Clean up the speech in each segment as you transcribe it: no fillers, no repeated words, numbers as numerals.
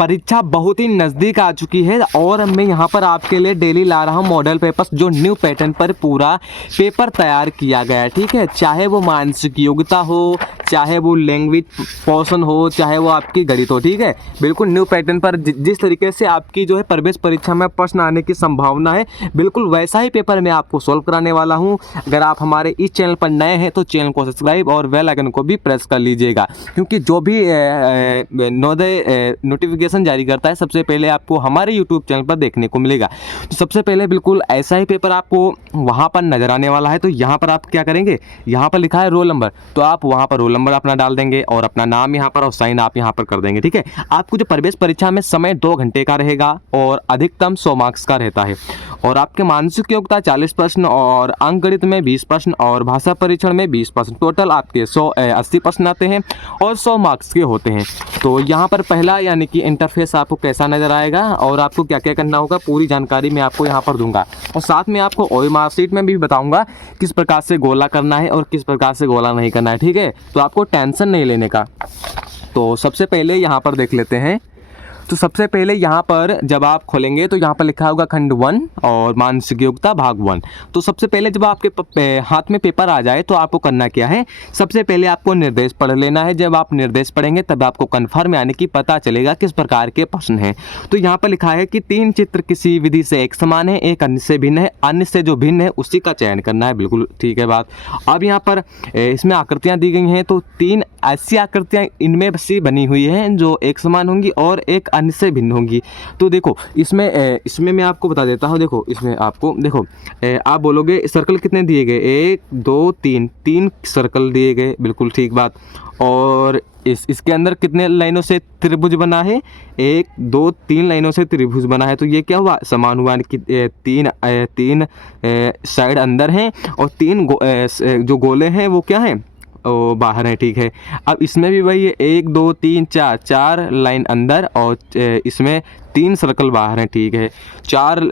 परीक्षा बहुत ही नज़दीक आ चुकी है और मैं यहाँ पर आपके लिए डेली ला रहा हूँ मॉडल पेपर्स जो न्यू पैटर्न पर पूरा पेपर तैयार किया गया है। ठीक है, चाहे वो मानसिक योग्यता हो, चाहे वो लैंग्वेज पोर्शन हो, चाहे वो आपकी गणित हो। ठीक है, बिल्कुल न्यू पैटर्न पर जिस तरीके से आपकी जो है प्रवेश परीक्षा में प्रश्न आने की संभावना है, बिल्कुल वैसा ही पेपर मैं आपको सॉल्व कराने वाला हूँ। अगर आप हमारे इस चैनल पर नए हैं तो चैनल को सब्सक्राइब और बेल आइकन को भी प्रेस कर लीजिएगा, क्योंकि जो भी नवोदय नोटिफिकेशन जारी करता है सबसे पहले आपको हमारे यूट्यूब चैनल पर देखने को मिलेगा। तो सबसे पहले बिल्कुल ऐसा ही पेपर आपको वहाँ पर नज़र आने वाला है। तो यहाँ पर आप क्या करेंगे, यहाँ पर लिखा है रोल नंबर, तो आप वहाँ पर रोल नंबर अपना डाल देंगे और अपना नाम यहाँ पर और साइन आप यहाँ पर कर देंगे। ठीक है, आपको जो प्रवेश परीक्षा में समय 2 घंटे का रहेगा और अधिकतम 100 मार्क्स का रहता है और आपके मानसिक योग्यता 40 प्रश्न और अंक गणित में 20 प्रश्न और भाषा परीक्षण में 20 प्रश्न, टोटल आपके 80 प्रश्न आते हैं और 100 मार्क्स के होते हैं। तो यहाँ पर पहला यानी कि इंटरफेस आपको कैसा नज़र आएगा और आपको क्या क्या करना होगा पूरी जानकारी मैं आपको यहाँ पर दूंगा और साथ में आपको ओए मार्कशीट में भी बताऊंगा किस प्रकार से गोला करना है और किस प्रकार से गोला नहीं करना है। ठीक है, तो आपको टेंशन नहीं लेने का। तो सबसे पहले यहाँ पर देख लेते हैं। तो सबसे पहले यहाँ पर जब आप खोलेंगे तो यहाँ पर लिखा होगा खंड 1 और मानसिक योग्यता भाग 1। तो सबसे पहले जब आपके हाथ में पेपर आ जाए तो आपको करना क्या है, सबसे पहले आपको निर्देश पढ़ लेना है। जब आप निर्देश पढ़ेंगे तब आपको कन्फर्म यानी कि पता चलेगा किस प्रकार के प्रश्न हैं। तो यहाँ पर लिखा है कि 3 चित्र किसी विधि से एक समान है, एक अन्य से भिन्न है, अन्य से जो भिन्न है उसी का चयन करना है। बिल्कुल ठीक है बात। अब यहाँ पर इसमें आकृतियाँ दी गई हैं, तो 3 ऐसी आकृतियाँ इनमें से बनी हुई हैं जो एक समान होंगी और एक अन्य से भिन्न होंगी। तो देखो इसमें मैं आपको बता देता हूँ। देखो इसमें आपको देखो आप बोलोगे सर्कल कितने दिए गए, 1 2 3 सर्कल दिए गए। बिल्कुल ठीक बात। और इसके अंदर कितने लाइनों से त्रिभुज बना है, 1 2 3 लाइनों से त्रिभुज बना है। तो ये क्या हुआ, समान हुआ कि 3 साइड अंदर हैं और 3 जो गोले हैं वो क्या हैं, ओ बाहर है। ठीक है, अब इसमें भी वही है, 1 2 3 4 लाइन अंदर और इसमें 3 सर्कल बाहर हैं। ठीक है, 4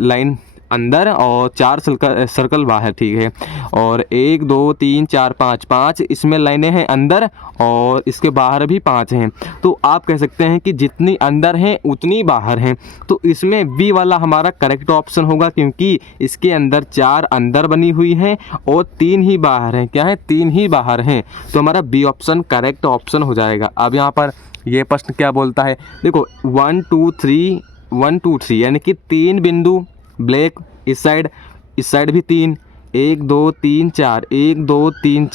लाइन अंदर और 4 सर्कल बाहर। ठीक है, और 1 2 3 4 5 इसमें लाइनें हैं अंदर और इसके बाहर भी 5 हैं। तो आप कह सकते हैं कि जितनी अंदर हैं उतनी बाहर हैं। तो इसमें बी वाला हमारा करेक्ट ऑप्शन होगा, क्योंकि इसके अंदर 4 अंदर बनी हुई हैं और 3 ही बाहर हैं। क्या है, 3 ही बाहर हैं। तो हमारा बी ऑप्शन करेक्ट ऑप्शन हो जाएगा। अब यहाँ पर ये प्रश्न क्या बोलता है, देखो 1 2 3 यानी कि 3 बिंदु ब्लैक, इस साइड भी 3, 1 2 3 4 1 2 3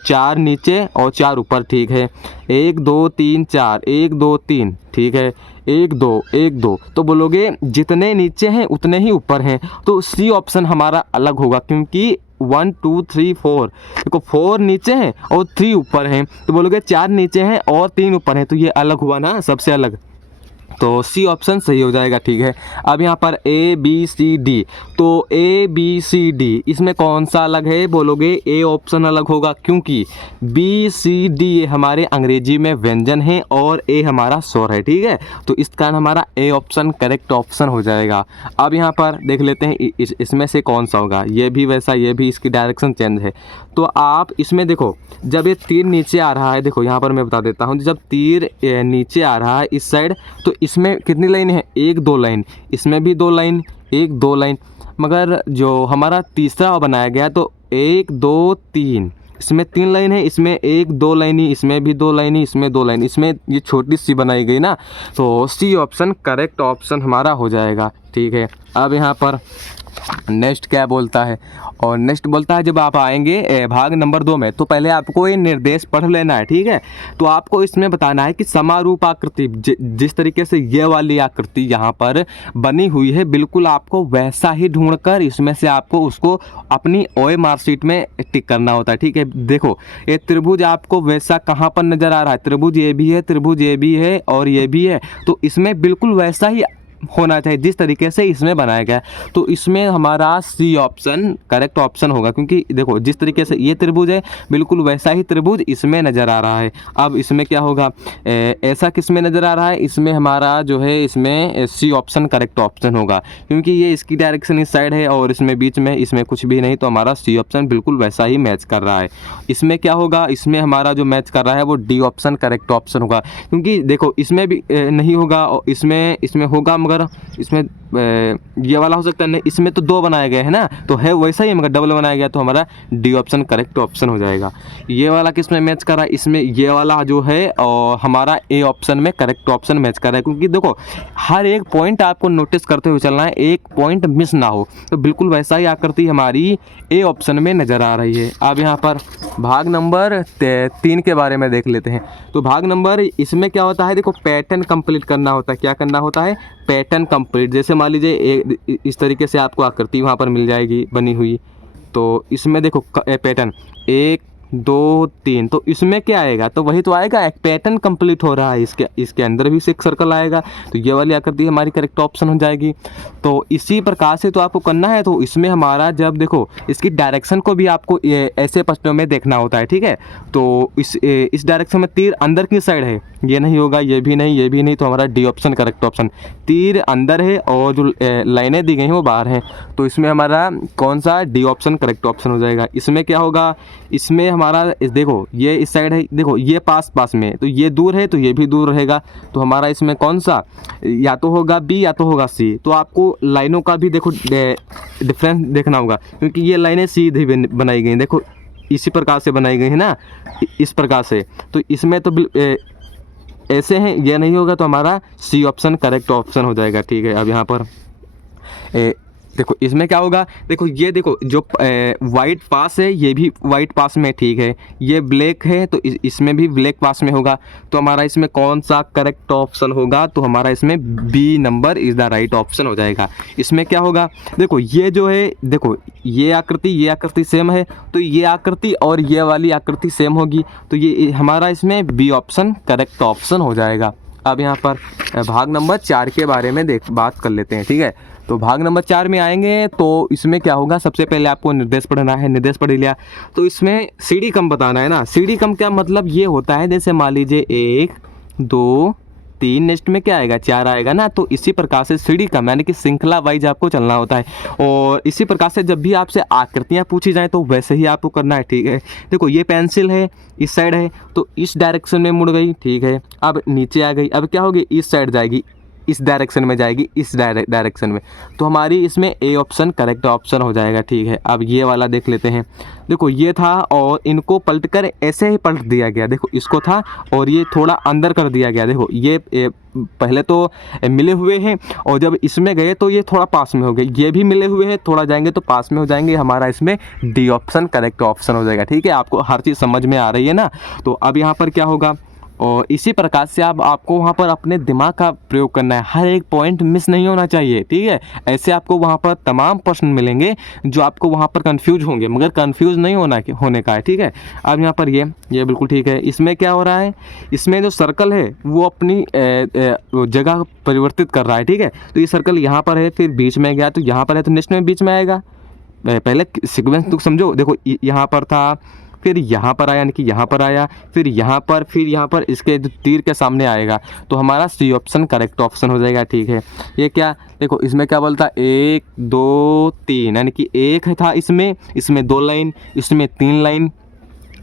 4 नीचे और 4 ऊपर। ठीक है, 1 2 3 4 1 2 3। ठीक है, 1 2 1 2। तो बोलोगे जितने नीचे हैं उतने ही ऊपर हैं। तो सी ऑप्शन हमारा अलग होगा, क्योंकि 1 2 3 4 देखो 4 नीचे हैं और 3 ऊपर हैं। तो बोलोगे 4 नीचे हैं और 3 ऊपर हैं, तो ये अलग हुआ ना, सबसे अलग। तो सी ऑप्शन सही हो जाएगा। ठीक है, अब यहाँ पर ए बी सी डी, तो ए बी सी डी इसमें कौन सा अलग है, बोलोगे ए ऑप्शन अलग होगा, क्योंकि बी सी डी हमारे अंग्रेजी में व्यंजन है और ए हमारा स्वर है। ठीक है, तो इस कारण हमारा ए ऑप्शन करेक्ट ऑप्शन हो जाएगा। अब यहाँ पर देख लेते हैं इसमें से कौन सा होगा, ये भी वैसा, ये भी इसकी डायरेक्शन चेंज है। तो आप इसमें देखो जब ये तीर नीचे आ रहा है, देखो यहाँ पर मैं बता देता हूँ, जब तीर नीचे आ रहा है इस साइड, तो इसमें कितनी लाइन है, 1 2 लाइन, इसमें भी 2 लाइन, 1 2 लाइन। मगर जो हमारा तीसरा बनाया गया तो 1 2 3, इसमें 3 लाइन है, इसमें 1 2 लाइन ही, इसमें भी 2 लाइन ही, इसमें 2 लाइन, इसमें ये छोटी सी बनाई गई ना। तो सी ऑप्शन करेक्ट ऑप्शन हमारा हो जाएगा। ठीक है, अब यहाँ पर नेक्स्ट क्या बोलता है, और नेक्स्ट बोलता है जब आप आएंगे भाग नंबर 2 में, तो पहले आपको ये निर्देश पढ़ लेना है। ठीक है, तो आपको इसमें बताना है कि समारूप आकृति जिस तरीके से ये वाली आकृति यहाँ पर बनी हुई है, बिल्कुल आपको वैसा ही ढूंढकर इसमें से आपको उसको अपनी ओए मार्कशीट में टिक करना होता है। ठीक है, देखो ये त्रिभुज आपको वैसा कहाँ पर नज़र आ रहा है, त्रिभुज ये भी है, त्रिभुज ये भी है और ये भी है, तो इसमें बिल्कुल वैसा ही होना चाहिए जिस तरीके से इसमें बनाया गया है। तो इसमें हमारा सी ऑप्शन करेक्ट ऑप्शन होगा, क्योंकि देखो जिस तरीके से ये त्रिभुज है बिल्कुल वैसा ही त्रिभुज इसमें नज़र आ रहा है। अब इसमें क्या होगा, ऐसा किस में नज़र आ रहा है, इसमें हमारा जो है इसमें सी ऑप्शन करेक्ट ऑप्शन होगा, क्योंकि ये इसकी डायरेक्शन इस साइड है और इसमें बीच में इसमें कुछ भी नहीं, तो हमारा सी ऑप्शन बिल्कुल वैसा ही मैच कर रहा है। इसमें क्या होगा, इसमें हमारा जो मैच कर रहा है वो डी ऑप्शन करेक्ट ऑप्शन होगा, क्योंकि देखो इसमें भी नहीं होगा और इसमें होगा, मगर इसमें ये वाला हो सकता है नहीं, इसमें तो दो बनाए गए हैं ना, तो है वैसा ही मगर डबल बनाया गया, तो हमारा डी ऑप्शन करेक्ट ऑप्शन हो जाएगा। ये वाला किस में मैच कर रहा है, इसमें ये वाला जो है और हमारा ए ऑप्शन में करेक्ट ऑप्शन मैच कर रहा है, क्योंकि देखो हर एक पॉइंट आपको नोटिस करते हुए चलना है, एक पॉइंट मिस ना हो। तो बिल्कुल वैसा ही आकृति हमारी ए ऑप्शन में नज़र आ रही है। अब यहाँ पर भाग नंबर 3 के बारे में देख लेते हैं। तो भाग नंबर इसमें क्या होता है, देखो पैटर्न कंप्लीट करना होता है। क्या करना होता है, पैटर्न कंप्लीट। जैसे मान लीजिए इस तरीके से आपको आकृति वहाँ पर मिल जाएगी बनी हुई, तो इसमें देखो पैटर्न 1 2 3, तो इसमें क्या आएगा, तो वही तो आएगा, एक पैटर्न कंप्लीट हो रहा है, इसके अंदर भी एक सर्कल आएगा, तो ये वाली आकृति हमारी करेक्ट ऑप्शन हो जाएगी। तो इसी प्रकार से तो आपको करना है। तो इसमें हमारा जब देखो इसकी डायरेक्शन को भी आपको ऐसे प्रश्नों में देखना होता है, ठीक है। तो इस डायरेक्शन में तीर अंदर की साइड है, ये नहीं होगा, ये भी नहीं, ये भी नहीं, तो हमारा डी ऑप्शन करेक्ट ऑप्शन। तीर अंदर है और जो लाइनें दी गई हैं वो बाहर हैं, तो इसमें हमारा कौन सा, डी ऑप्शन करेक्ट ऑप्शन हो जाएगा। इसमें क्या होगा, इसमें हमारा देखो ये इस साइड है, देखो ये पास में, तो ये दूर है तो ये भी दूर रहेगा, तो हमारा इसमें कौन सा, या तो होगा बी या तो होगा सी। तो आपको लाइनों का भी देखो डिफरेंस देखना होगा, क्योंकि ये लाइनें सीधी बनाई गई, देखो इसी प्रकार से बनाई गई है ना, इस प्रकार से, तो इसमें तो ऐसे हैं, ये नहीं होगा, तो हमारा सी ऑप्शन करेक्ट ऑप्शन हो जाएगा, ठीक है। अब यहाँ पर देखो इसमें क्या होगा, देखो ये देखो जो वाइट पास है ये भी वाइट पास में, ठीक है, ये ब्लैक है तो इसमें भी ब्लैक पास में होगा, तो हमारा इसमें कौन सा करेक्ट ऑप्शन होगा, तो हमारा इसमें B number is the right option हो जाएगा। इसमें क्या होगा, देखो ये जो है, देखो ये आकृति सेम है, तो ये आकृति और ये वाली आकृति सेम होगी, तो ये हमारा इसमें बी ऑप्शन करेक्ट ऑप्शन हो जाएगा। अब यहाँ पर भाग नंबर 4 के बारे में बात कर लेते हैं, ठीक है। तो भाग नंबर 4 में आएंगे तो इसमें क्या होगा, सबसे पहले आपको निर्देश पढ़ना है, निर्देश पढ़ लिया तो इसमें सीडी कम बताना है ना। सीडी कम क्या मतलब ये होता है, जैसे मान लीजिए 1 2 3, नेक्स्ट में क्या आएगा 4 आएगा ना, तो इसी प्रकार से सीडी कम यानी कि श्रृंखला वाइज आपको चलना होता है। और इसी प्रकार से जब भी आपसे आकृतियाँ पूछी जाएँ तो वैसे ही आपको करना है, ठीक है। देखो ये पेंसिल है, इस साइड है तो इस डायरेक्शन में मुड़ गई, ठीक है। अब नीचे आ गई, अब क्या होगी, इस साइड जाएगी, इस डायरेक्शन में जाएगी, इस डायरेक्शन में, तो हमारी इसमें ए ऑप्शन करेक्ट ऑप्शन हो जाएगा, ठीक है। अब ये वाला देख लेते हैं। देखो ये था और इनको पलटकर ऐसे ही पलट दिया गया, देखो इसको था और ये थोड़ा अंदर कर दिया गया। देखो ये पहले तो मिले हुए हैं और जब इसमें गए तो ये थोड़ा पास में हो गए, ये भी मिले हुए हैं, थोड़ा जाएंगे तो पास में हो जाएंगे, हमारा इसमें डी ऑप्शन करेक्ट ऑप्शन हो जाएगा, ठीक है। आपको हर चीज़ समझ में आ रही है ना। तो अब यहाँ पर क्या होगा, और इसी प्रकार से आपको वहाँ पर अपने दिमाग का प्रयोग करना है, हर एक पॉइंट मिस नहीं होना चाहिए, ठीक है। ऐसे आपको वहाँ पर तमाम प्रश्न मिलेंगे जो आपको वहाँ पर कंफ्यूज होंगे, मगर कंफ्यूज नहीं होने का है, ठीक है। अब यहाँ पर ये बिल्कुल ठीक है। इसमें क्या हो रहा है, इसमें जो सर्कल है वो अपनी जगह परिवर्तित कर रहा है, ठीक है। तो ये सर्कल यहाँ पर है, फिर बीच में गया, तो यहाँ पर है तो नेक्स्ट में बीच में आएगा। पहले सीक्वेंस तो समझो, देखो यहाँ पर था, फिर यहाँ पर आया, यानी कि यहाँ पर आया, फिर यहाँ पर इसके जो तीर के सामने आएगा, तो हमारा सी ऑप्शन करेक्ट ऑप्शन हो जाएगा, ठीक है। ये क्या, देखो इसमें क्या बोलता है 1 2 3, यानी कि एक था इसमें 2 लाइन, इसमें 3 लाइन,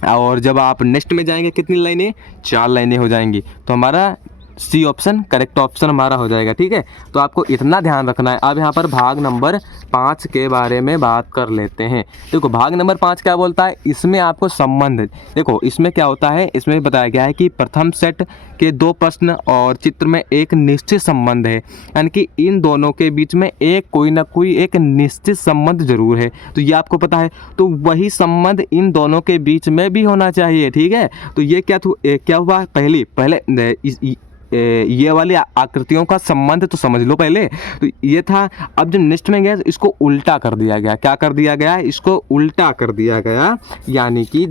और जब आप नेक्स्ट में जाएंगे कितनी लाइनें, 4 लाइनें हो जाएंगी, तो हमारा सी ऑप्शन करेक्ट ऑप्शन हमारा हो जाएगा, ठीक है। तो आपको इतना ध्यान रखना है। अब यहाँ पर भाग नंबर 5 के बारे में बात कर लेते हैं। देखो भाग नंबर 5 क्या बोलता है, इसमें आपको संबंध, देखो इसमें क्या होता है, इसमें बताया गया है कि प्रथम सेट के 2 प्रश्न और चित्र में एक निश्चित संबंध है, यानी कि इन दोनों के बीच में कोई ना कोई एक निश्चित संबंध जरूर है, तो ये आपको पता है, तो वही संबंध इन दोनों के बीच में भी होना चाहिए, ठीक है। तो ये क्या हुआ, पहले ये वाली आकृतियों का संबंध तो समझ लो पहले, तो ये था। अब जब नेक्स्ट में गया तो इसको उल्टा कर दिया गया, क्या कर दिया गया, इसको उल्टा कर दिया गया, यानी कि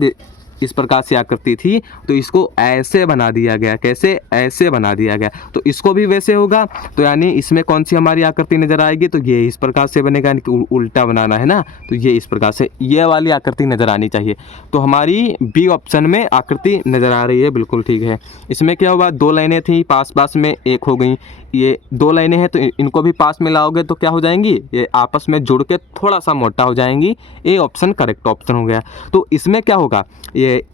इस प्रकार से आकृति थी तो इसको ऐसे बना दिया गया। कैसे? ऐसे बना दिया गया। तो इसको भी वैसे होगा, तो यानी इसमें कौन सी हमारी आकृति नजर आएगी? तो ये इस प्रकार से बनेगा, यानी कि उल्टा बनाना है ना, तो ये इस प्रकार से ये वाली आकृति नजर आनी चाहिए। तो हमारी बी ऑप्शन में आकृति नजर आ रही है, बिल्कुल ठीक है। इसमें क्या हुआ, 2 लाइनें थी, पास पास में एक हो गई। ये 2 लाइनें हैं तो इनको भी पास में लाओगे तो क्या हो जाएंगी? ये आपस में जुड़ के थोड़ा सा मोटा हो जाएंगी। ए ऑप्शन करेक्ट ऑप्शन हो गया। तो इसमें क्या होगा, ये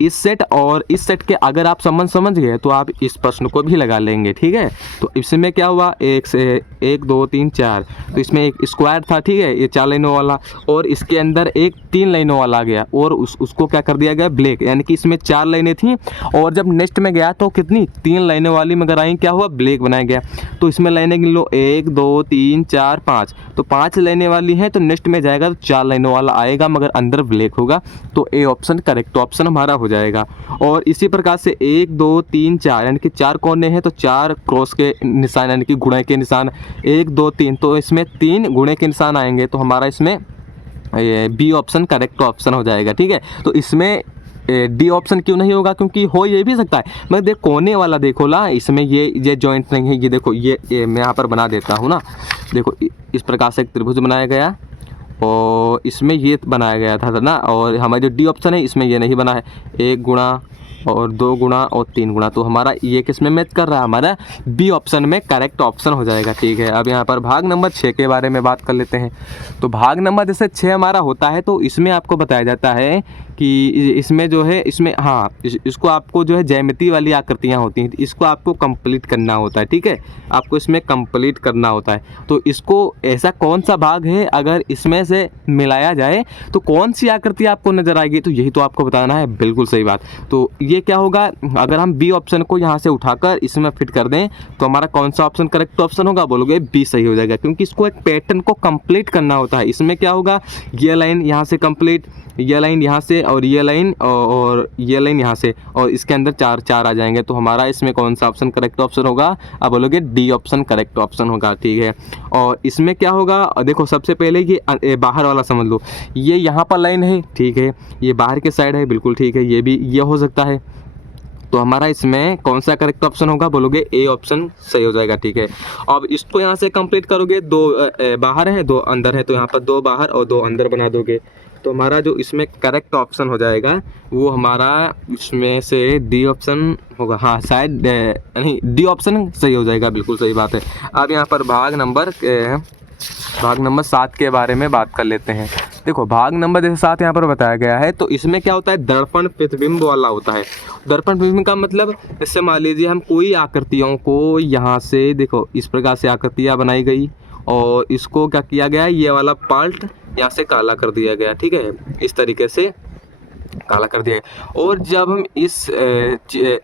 इस सेट और इस सेट के अगर आप संबंध समझ गए तो आप इस प्रश्न को भी लगा लेंगे, ठीक है। तो इसमें क्या हुआ, 1 2 3 4, तो इसमें एक स्क्वायर था, ठीक है, ये 4 लाइनों वाला, और इसके अंदर एक 3 लाइनों वाला आ गया और उसको क्या कर दिया गया, ब्लैक, यानी कि इसमें 4 लाइनें थी और जब नेक्स्ट में गया तो कितनी, 3 लाइनें वाली मगर आई, क्या हुआ, ब्लैक बनाया गया। तो इसमें लाइनें गिन लो, 1 2 3 4 5, तो 5 लाइनें वाली हैं, तो नेक्स्ट में जाएगा तो 4 लाइनों वाला आएगा मगर अंदर ब्लैक होगा। तो ए ऑप्शन करेक्ट ऑप्शन हमारा हो जाएगा। और इसी प्रकार से 1 2 3 4, यानी कि 4 कोने हैं तो 4 क्रॉस के निशान, यानी कि गुणे के निशान, 1 2 3, तो इसमें 3 गुणे के निशान आएंगे। तो हमारा इसमें बी ऑप्शन करेक्ट ऑप्शन हो जाएगा, ठीक है। तो इसमें डी ऑप्शन क्यों नहीं होगा, क्योंकि हो ये भी सकता है, मगर देख कोने वाला देखो ला, इसमें ये जॉइंट नहीं है। ये देखो, ये मैं यहाँ पर बना देता हूँ ना, देखो इस प्रकार से एक त्रिभुज बनाया गया और इसमें ये बनाया गया था ना, और हमारी जो डी ऑप्शन है इसमें ये नहीं बना है, 1 गुणा और 2 गुणा और 3 गुणा। तो हमारा ये किस में मैच कर रहा है, हमारा बी ऑप्शन में करेक्ट ऑप्शन हो जाएगा, ठीक है। अब यहाँ पर भाग नंबर 6 के बारे में बात कर लेते हैं। तो भाग नंबर जैसे 6 हमारा होता है तो इसमें आपको बताया जाता है कि इसमें जो है, इसमें हाँ इसको आपको जो है ज्यामिति वाली आकृतियाँ होती हैं, इसको आपको कंप्लीट करना होता है, ठीक है, आपको इसमें कंप्लीट करना होता है। तो इसको ऐसा कौन सा भाग है, अगर इसमें से मिलाया जाए तो कौन सी आकृति आपको नजर आएगी, तो यही तो आपको बताना है, बिल्कुल सही बात। तो ये क्या होगा, अगर हम बी ऑप्शन को यहाँ से उठाकर इसमें फिट कर दें तो हमारा कौन सा ऑप्शन करेक्ट ऑप्शन होगा, बोलोगे बी सही हो जाएगा, क्योंकि इसको एक पैटर्न को कंप्लीट करना होता है। इसमें क्या होगा, ये लाइन यहाँ से कंप्लीट, ये लाइन यहाँ से और ये लाइन और ये लाइन यहाँ से, और इसके अंदर 4 4 आ जाएंगे। तो हमारा इसमें कौन सा ऑप्शन करेक्ट ऑप्शन होगा, अब बोलोगे डी ऑप्शन करेक्ट ऑप्शन होगा, ठीक है। और इसमें क्या होगा, देखो सबसे पहले ये बाहर वाला समझ लो, ये यहाँ पर लाइन है, ठीक है, ये बाहर के साइड है, बिल्कुल ठीक है, ये भी ये हो सकता है। तो हमारा इसमें कौन सा करेक्ट ऑप्शन होगा, बोलोगे ए ऑप्शन सही हो जाएगा, ठीक है। अब इसको यहाँ से कंप्लीट करोगे, 2 बाहर है 2 अंदर है, तो यहाँ पर 2 बाहर और 2 अंदर बना दोगे। तो हमारा जो इसमें करेक्ट ऑप्शन हो जाएगा वो हमारा इसमें से डी ऑप्शन होगा, हाँ शायद नहीं, डी ऑप्शन सही हो जाएगा, बिल्कुल सही बात है। अब यहाँ पर भाग नंबर 7 के बारे में बात कर लेते हैं। देखो भाग नंबर जैसे 7 यहाँ पर बताया गया है, तो इसमें क्या होता है, दर्पण प्रतिबिंब वाला होता है। दर्पण प्रतिबिंब का मतलब, जैसे मान लीजिए हम कोई आकृतियों को यहाँ से, देखो इस प्रकार से आकृतियाँ बनाई गई और इसको क्या किया गया, ये वाला पार्ट यहाँ से काला कर दिया गया, ठीक है, इस तरीके से काला कर दिया है। और जब हम इस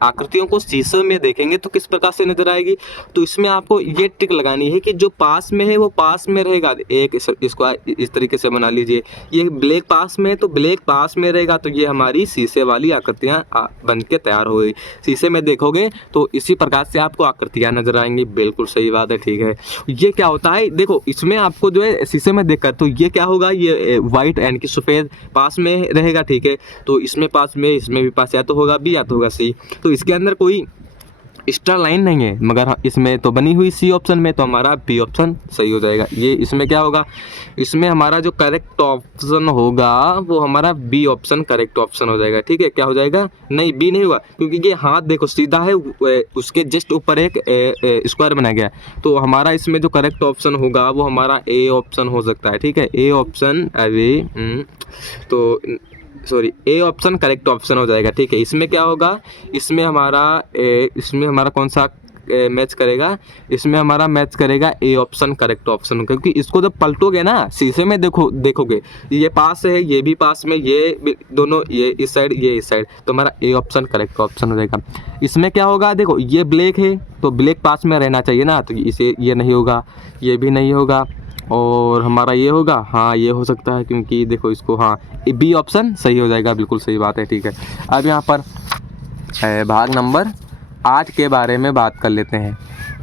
आकृतियों को शीशे में देखेंगे तो किस प्रकार से नजर आएगी, तो इसमें आपको ये टिक लगानी है कि जो पास में है वो पास में रहेगा। एक इसको इस तरीके से बना लीजिए, ये ब्लैक पास में है तो ब्लैक पास में रहेगा, तो ये हमारी शीशे वाली आकृतियाँ बन के तैयार हो गई। शीशे में देखोगे तो इसी प्रकार से आपको आकृतियाँ नजर आएंगी, बिल्कुल सही बात है, ठीक है। ये क्या होता है, देखो इसमें आपको जो है शीशे में देखकर, तो ये क्या होगा, ये व्हाइट यानी कि सफ़ेद पास में रहेगा, ठीक है। तो इसमें पास में, इसमें भी पास, या तो होगा बी या तो होगा सी। तो इसके अंदर कोई एक्स्ट्रा लाइन नहीं है, मगर इसमें तो बनी हुई सी ऑप्शन में, तो हमारा बी ऑप्शन सही हो जाएगा। ये इसमें क्या होगा, इसमें हमारा जो करेक्ट ऑप्शन होगा वो हमारा बी ऑप्शन करेक्ट ऑप्शन हो जाएगा, ठीक है। क्या हो जाएगा, नहीं बी नहीं हुआ, क्योंकि ये हाथ देखो सीधा है, उसके जस्ट ऊपर एक स्क्वायर बनाया गया, तो हमारा इसमें जो करेक्ट ऑप्शन होगा वो हमारा ए ऑप्शन हो सकता है, ठीक है। ए ऑप्शन तो sorry, A option correct option हो जाएगा, ठीक है। इसमें क्या होगा, इसमें हमारा कौन सा मैच करेगा, इसमें हमारा मैच करेगा ए ऑप्शन करेक्ट ऑप्शन, क्योंकि इसको जब पलटोगे ना शीशे में देखोगे ये पास है, ये भी पास में, ये दोनों, ये इस साइड ये इस साइड, तो हमारा ए ऑप्शन करेक्ट ऑप्शन हो जाएगा। इसमें क्या होगा, देखो ये ब्लैक है तो ब्लैक पास में रहना चाहिए ना, तो इसे ये नहीं होगा, ये भी नहीं होगा, और हमारा ये होगा, हाँ ये हो सकता है, क्योंकि देखो इसको, हाँ बी ऑप्शन सही हो जाएगा, बिल्कुल सही बात है, ठीक है। अब यहाँ पर भाग नंबर 8 के बारे में बात कर लेते हैं।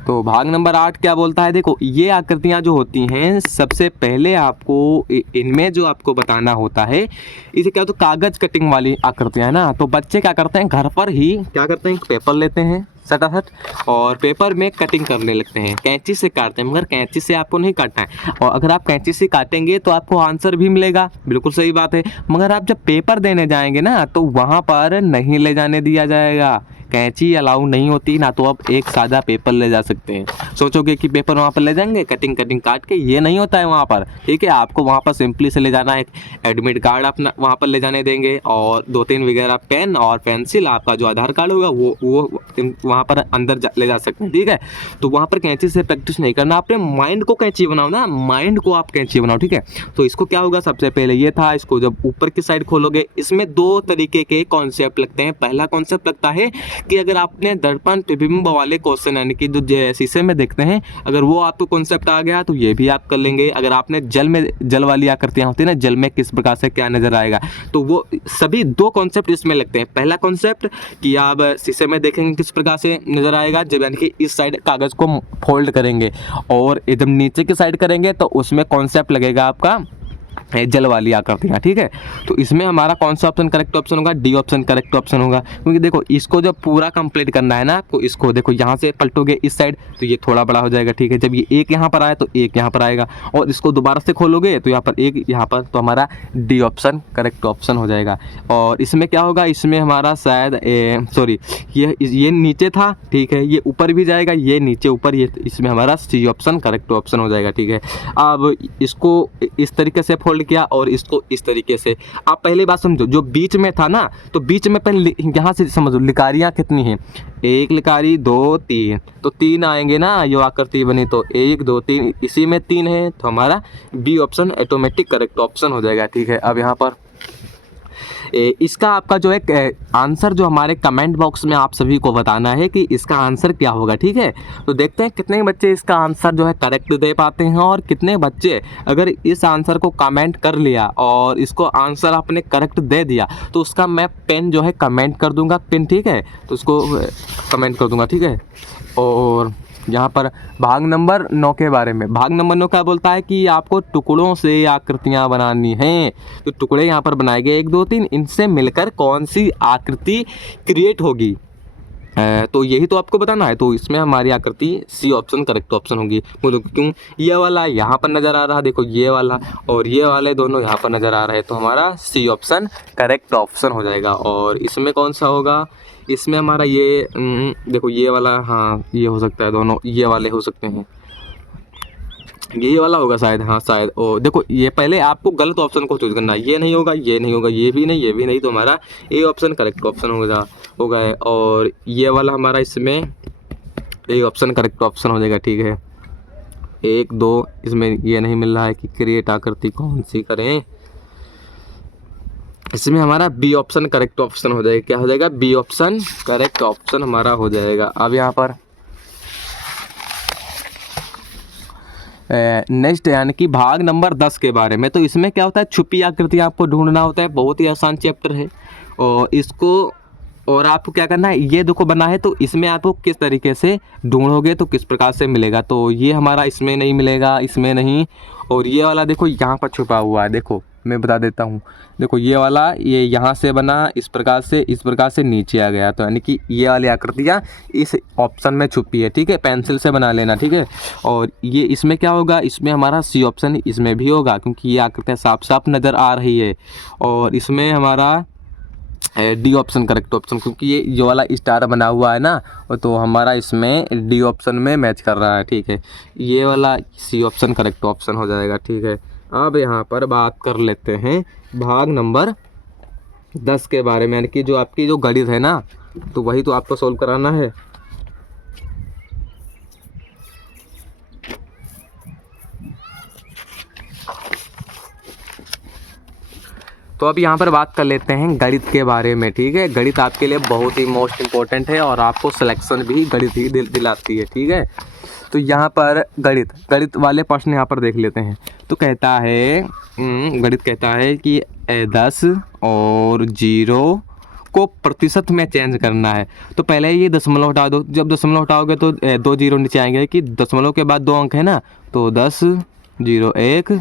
तो भाग नंबर 8 क्या बोलता है, देखो ये आकृतियाँ जो होती हैं सबसे पहले आपको इनमें जो आपको बताना होता है, इसे क्या होता है कागज़ कटिंग वाली आकृतियाँ है ना। तो बच्चे क्या करते हैं घर पर ही क्या करते हैं, पेपर लेते हैं सटासट और पेपर में कटिंग करने लगते हैं, कैंची से काटते हैं, मगर कैंची से आपको नहीं काटना है। और अगर आप कैंची से काटेंगे तो आपको आंसर भी मिलेगा, बिल्कुल सही बात है, मगर आप जब पेपर देने जाएंगे ना तो वहाँ पर नहीं ले जाने दिया जाएगा, कैंची अलाउ नहीं होती ना, तो आप एक सादा पेपर ले जा सकते हैं। सोचोगे कि पेपर वहाँ पर ले जाएंगे कटिंग काट के, ये नहीं होता है वहाँ पर, ठीक है। आपको वहाँ पर सिंपली से ले जाना है, एडमिट कार्ड अपना वहाँ पर ले जाने देंगे और 2-3 वगैरह पेन और पेंसिल, आपका जो आधार कार्ड होगा वो वहाँ पर अंदर ले जा सकते हैं, ठीक है। तो वहाँ पर कैंची से प्रैक्टिस नहीं करना, अपने माइंड को कैंची बनाओ ना, माइंड को आप कैंची बनाओ, ठीक है। तो इसको क्या होगा, सबसे पहले ये था, इसको जब ऊपर की साइड खोलोगे इसमें 2 तरीके के कॉन्सेप्ट लगते हैं। पहला कॉन्सेप्ट लगता है कि अगर आपने दर्पण प्रतिबिंब वाले क्वेश्चन यानी कि जो शीशे में देखते हैं, अगर वो आपको कॉन्सेप्ट आ गया तो ये भी आप कर लेंगे। अगर आपने जल वाली आकृतियाँ होती है ना, जल में किस प्रकार से क्या नजर आएगा, तो वो सभी 2 कॉन्सेप्ट इसमें लगते हैं। पहला कॉन्सेप्ट कि आप शीशे में देखेंगे किस प्रकार से नजर आएगा, जब यानी कि इस साइड कागज को फोल्ड करेंगे और जब नीचे की साइड करेंगे तो उसमें कॉन्सेप्ट लगेगा आपका जल वाली आकृतियाँ, ठीक है। तो इसमें हमारा कौन सा ऑप्शन करेक्ट ऑप्शन होगा, डी ऑप्शन करेक्ट ऑप्शन होगा, क्योंकि देखो इसको जब पूरा कंप्लीट करना है ना आपको, इसको देखो यहाँ से पलटोगे इस साइड तो ये थोड़ा बड़ा हो जाएगा, ठीक है। जब ये एक यहाँ पर आए तो एक यहाँ पर आएगा, और इसको दोबारा से खोलोगे तो यहाँ पर एक यहाँ पर, तो हमारा डी ऑप्शन करेक्ट ऑप्शन हो जाएगा। और इसमें क्या होगा, इसमें हमारा शायद सॉरी ये नीचे था, ठीक है, ये ऊपर भी जाएगा, ये नीचे ऊपर, ये इसमें हमारा सी ऑप्शन करेक्ट ऑप्शन हो जाएगा, ठीक है। अब इसको इस तरीके से फोल्ड किया और इसको इस तरीके से। आप पहले बात समझो, जो बीच में था ना, तो बीच में पहले यहाँ से समझो लिकारियाँ कितनी हैं, 1 लिकारी 2 3, तो 3 आएंगे ना, ये आकृति बनी तो 1 2 3, इसी में 3 है, तो हमारा B option automatic correct option हो जाएगा, ठीक है। अब यहाँ पर इसका आपका जो है आंसर जो हमारे कमेंट बॉक्स में आप सभी को बताना है कि इसका आंसर क्या होगा, ठीक है। तो देखते हैं कितने बच्चे इसका आंसर जो है करेक्ट दे पाते हैं, और कितने बच्चे अगर इस आंसर को कमेंट कर लिया और इसको आंसर आपने करेक्ट दे दिया तो उसका मैं पेन जो है कमेंट कर दूंगा, पिन, ठीक है, तो उसको कमेंट कर दूंगा, ठीक है। और यहाँ पर भाग नंबर 9 के बारे में, भाग नंबर 9 क्या बोलता है कि आपको टुकड़ों से आकृतियाँ बनानी हैं। तो टुकड़े यहाँ पर बनाए गए 1 2 3, इनसे मिलकर कौन सी आकृति क्रिएट होगी, तो यही तो आपको बताना है। तो इसमें हमारी आकृति सी ऑप्शन करेक्ट ऑप्शन होगी। बोलो क्यों, ये वाला यहाँ पर नज़र आ रहा, देखो ये वाला और ये वाले दोनों यहाँ पर नज़र आ रहे हैं, तो हमारा सी ऑप्शन करेक्ट ऑप्शन हो जाएगा। और इसमें कौन सा होगा, इसमें हमारा ये देखो ये वाला, हाँ ये हो सकता है, दोनों ये वाले हो सकते हैं, ये वाला होगा शायद, हाँ शायद। ओ देखो ये पहले आपको गलत ऑप्शन को चूज करना है, ये नहीं होगा, ये नहीं होगा, ये भी नहीं, ये भी नहीं, तो हमारा ए ऑप्शन करेक्ट ऑप्शन होगा। और ये वाला हमारा इसमें ए ऑप्शन करेक्ट ऑप्शन हो जाएगा, ठीक है। 1 2 इसमें ये नहीं मिल रहा है कि क्रिएट आकृति कौन सी करें, इसमें हमारा बी ऑप्शन करेक्ट ऑप्शन हो जाएगा। क्या हो जाएगा, बी ऑप्शन करेक्ट ऑप्शन हमारा हो जाएगा। अब यहाँ पर नेक्स्ट यानी कि भाग नंबर 10 के बारे में, तो इसमें क्या होता है, छुपी आकृति आपको ढूंढना होता है, बहुत ही आसान चैप्टर है। और इसको और आपको क्या करना है, ये देखो बना है, तो इसमें आपको किस तरीके से ढूंढोगे तो किस प्रकार से मिलेगा, तो ये हमारा इसमें नहीं मिलेगा, इसमें नहीं। और ये वाला देखो यहाँ पर छुपा हुआ है, देखो मैं बता देता हूँ, देखो ये वाला, ये यहाँ से बना इस प्रकार से नीचे आ गया, तो यानी कि ये वाली आकृतियाँ इस ऑप्शन में छुपी है, ठीक है, पेंसिल से बना लेना, ठीक है। और ये इसमें क्या होगा, इसमें हमारा सी ऑप्शन इसमें भी होगा, क्योंकि ये आकृतियाँ साफ साफ नज़र आ रही है। और इसमें हमारा डी ऑप्शन करेक्ट ऑप्शन, क्योंकि ये जो वाला स्टार बना हुआ है ना, तो हमारा इसमें डी ऑप्शन में मैच कर रहा है, ठीक है। ये वाला सी ऑप्शन करेक्ट ऑप्शन हो जाएगा, ठीक है। अब यहाँ पर बात कर लेते हैं भाग नंबर 10 के बारे में, यानी कि जो आपकी जो गणित है ना, तो वही तो आपको सोल्व कराना है। तो अब यहाँ पर बात कर लेते हैं गणित के बारे में, ठीक है। गणित आपके लिए बहुत ही मोस्ट इम्पोर्टेंट है और आपको सिलेक्शन भी गणित ही दिलाती है, ठीक है। तो यहाँ पर गणित वाले प्रश्न यहाँ पर देख लेते हैं। तो कहता है गणित कहता है कि 10 और 0 को प्रतिशत में चेंज करना है। तो पहले ये दशमलव हटा दो, जब दशमलव हटाओगे तो 2 जीरो नीचे आएंगे कि दशमलव के बाद 2 अंक है ना, तो 10 0 1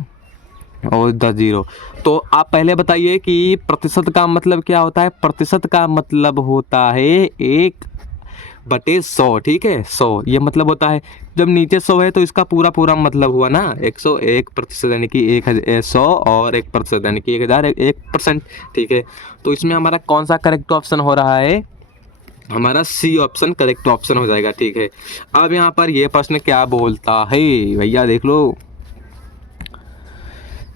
और 10 जीरो। तो आप पहले बताइए कि प्रतिशत का मतलब क्या होता है। प्रतिशत का मतलब होता है 1/100, ठीक है, 100 ये मतलब होता है। जब नीचे 100 है तो इसका पूरा पूरा मतलब हुआ ना 101% यानी कि 100 और 1% यानी कि 1000 1%, ठीक है। तो इसमें हमारा कौन सा करेक्ट ऑप्शन हो रहा है, हमारा सी ऑप्शन करेक्ट ऑप्शन हो जाएगा, ठीक है। अब यहाँ पर ये प्रश्न क्या बोलता है भैया देख लो,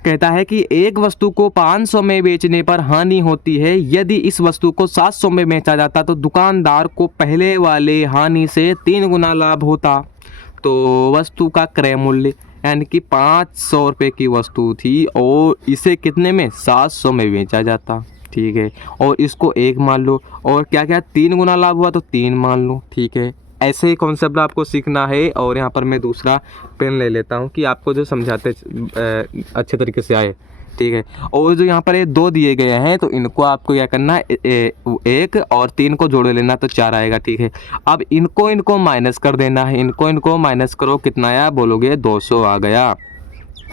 कहता है कि एक वस्तु को 500 में बेचने पर हानि होती है, यदि इस वस्तु को 700 में बेचा जाता तो दुकानदार को पहले वाले हानि से 3 गुना लाभ होता। तो वस्तु का क्रय मूल्य यानी कि 500 रुपये की वस्तु थी और इसे कितने में 700 में बेचा जाता, ठीक है, और इसको 1 मान लो, और क्या क्या 3 गुना लाभ हुआ तो 3 मान लो, ठीक है। ऐसे ही कॉन्सेप्ट आपको सीखना है। और यहाँ पर मैं दूसरा पेन ले लेता हूँ कि आपको जो समझाते अच्छे तरीके से आए, ठीक है। और जो यहाँ पर ये 2 दिए गए हैं तो इनको आपको क्या करना है, 1 और 3 को जोड़ लेना तो 4 आएगा, ठीक है। अब इनको माइनस कर देना है, इनको माइनस करो, कितना आया बोलोगे 200 आ गया।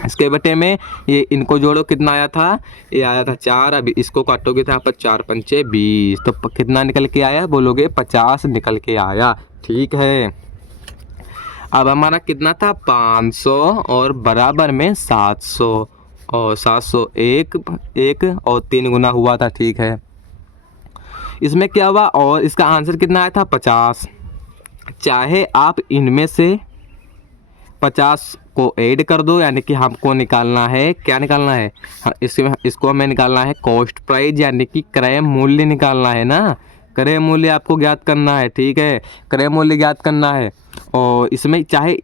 इसके बटे में ये इनको जोड़ो, कितना आया था, ये आया था 4। अभी इसको काटोगे तो यहाँ पर 4 पंचे 20, तो कितना निकल के आया बोलोगे 50 निकल के आया, ठीक है। अब हमारा कितना था 500 और बराबर में 700, और 700 एक और 3 गुना हुआ था, ठीक है। इसमें क्या हुआ और इसका आंसर कितना आया था 50। चाहे आप इनमें से 50 को ऐड कर दो, यानी कि हमको निकालना है, क्या निकालना है, इसको हमें निकालना है कॉस्ट प्राइस यानी कि क्रय मूल्य निकालना है ना। क्रय मूल्य आपको ज्ञात करना है, ठीक है, क्रय मूल्य ज्ञात करना है। और इसमें चाहे